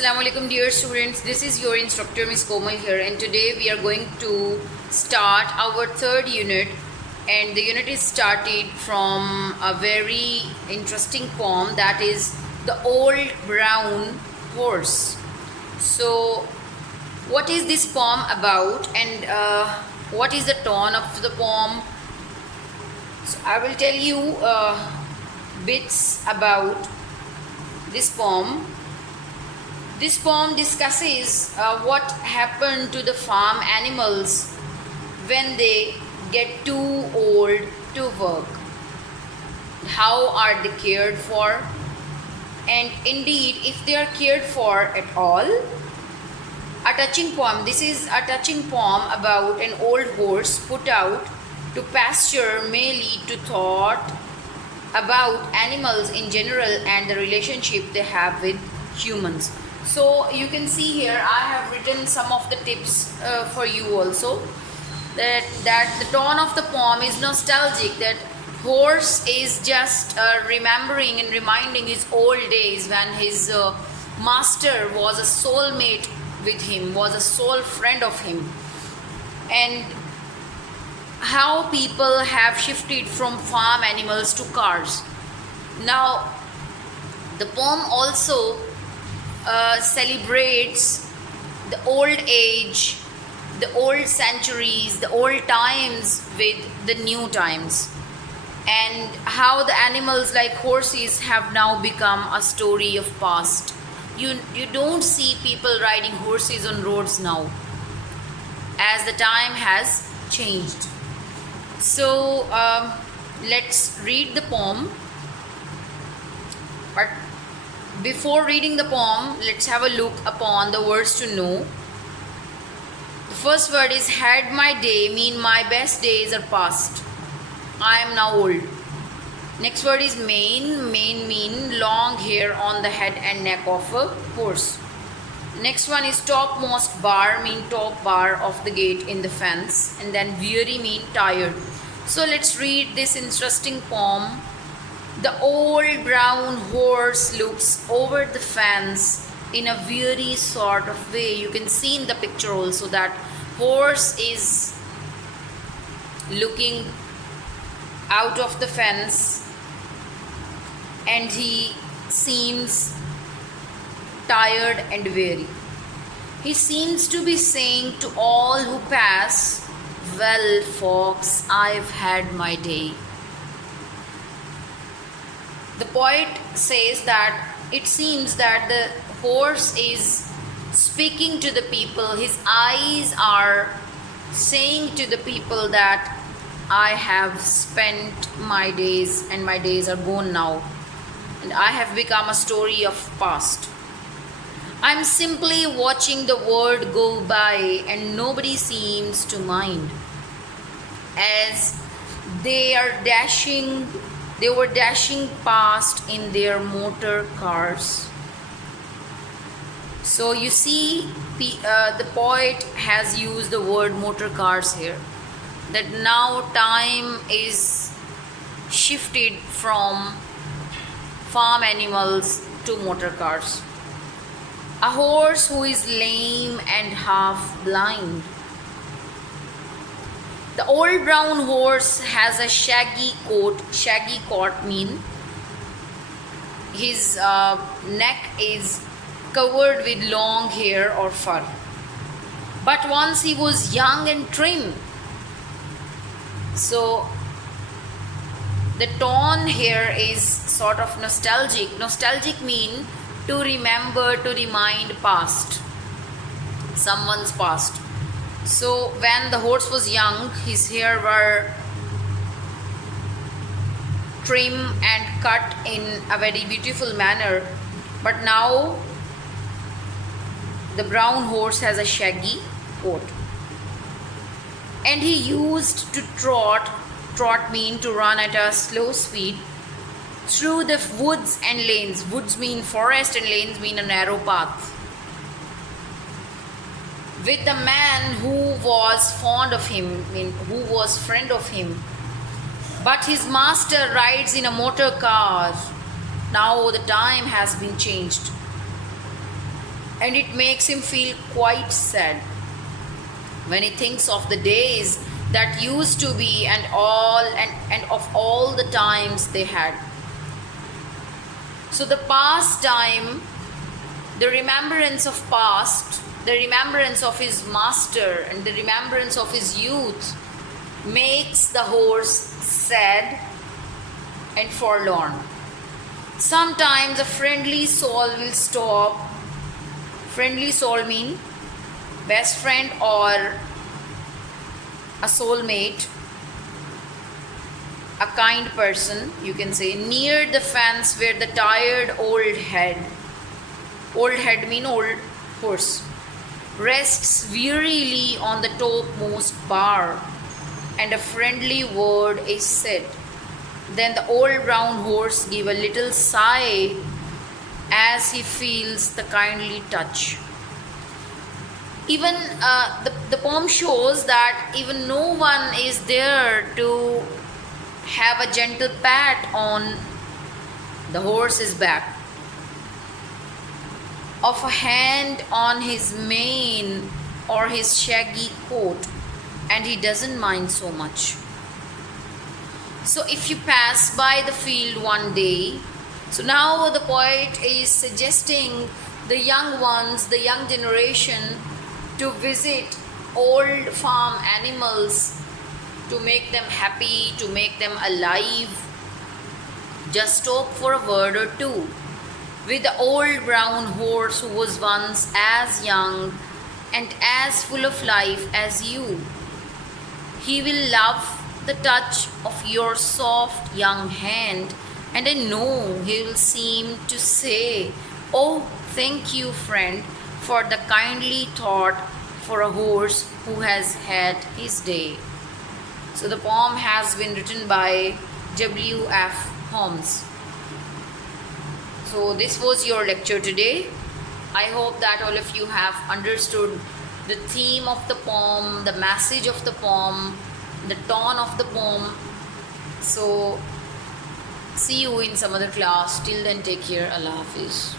Assalamu alaikum dear students, this is your instructor Miss Komal here, and today we are going to start our third unit, and the unit is started from a very interesting poem, that is The Old Brown Horse. So what is this poem about, and what is the tone of the poem? So I will tell you bits about this poem. This poem discusses what happened to the farm animals when they get too old to work. How are they cared for? And indeed, if they are cared for at all. A touching poem. This is a touching poem about an old horse put out to pasture may lead to thought about animals in general and the relationship they have with humans. So you can see here I have written some of the tips for you also, that the tone of the poem is nostalgic, that horse is just remembering and reminding his old days when his master was a soulmate with him, was a soul friend of him, and how people have shifted from farm animals to cars. Now the poem also celebrates the old age, the old centuries, the old times with the new times, and how the animals like horses have now become a story of past. You don't see people riding horses on roads now, as the time has changed. So let's read the poem. But before reading the poem, let's have a look upon the words to know. The first word is had my day, mean my best days are past. I am now old. Next word is mane, mean long hair on the head and neck of a horse. Next one is topmost bar, mean top bar of the gate in the fence, and then weary mean tired. So let's read this interesting poem. The old brown horse looks over the fence in a weary sort of way. You can see in the picture also that horse is looking out of the fence and he seems tired and weary. He seems to be saying to all who pass, well, folks, I've had my day. The poet says that it seems that the horse is speaking to the people. His eyes are saying to the people that I have spent my days and my days are gone now, and I have become a story of past. I'm simply watching the world go by and nobody seems to mind, as they were dashing past in their motor cars. So you see, the poet has used the word motor cars here, that now time is shifted from farm animals to motor cars. A horse who is lame and half blind. The old brown horse has a shaggy coat. Shaggy coat mean his neck is covered with long hair or fur. But once he was young and trim. So the tone here is sort of nostalgic. Nostalgic mean to remember, to remind past, someone's past. So when the horse was young, his hair were trim and cut in a very beautiful manner, but now the brown horse has a shaggy coat, and he used to trot mean to run at a slow speed through the woods and lanes. Woods mean forest and lanes mean a narrow path, with the man who was fond of him, who was friend of him. But his master rides in a motor car. Now the time has been changed. and it makes him feel quite sad when he thinks of the days that used to be and of all the times they had. So the past time, the remembrance of past, the remembrance of his master and the remembrance of his youth makes the horse sad and forlorn. Sometimes a friendly soul will stop. Friendly soul mean best friend or a soulmate, a kind person, you can say, near the fence where the tired old head mean old horse, rests wearily on the topmost bar, and a friendly word is said. Then the old brown horse give a little sigh as he feels the kindly touch. Even the poem shows that even no one is there to have a gentle pat on the horse's back, of a hand on his mane or his shaggy coat, and he doesn't mind so much. So if you pass by the field one day, so now the poet is suggesting the young ones, the young generation, to visit old farm animals, to make them happy, to make them alive. Just stop for a word or two with the old brown horse who was once as young and as full of life as you. He will love the touch of your soft young hand, and I know he will seem to say, "Oh, thank you, friend, for the kindly thought for a horse who has had his day." So the poem has been written by W.F. Holmes. So this was your lecture today. I hope that all of you have understood the theme of the poem, the message of the poem, the tone of the poem. So see you in some other class. Till then, take care. Allah Hafiz.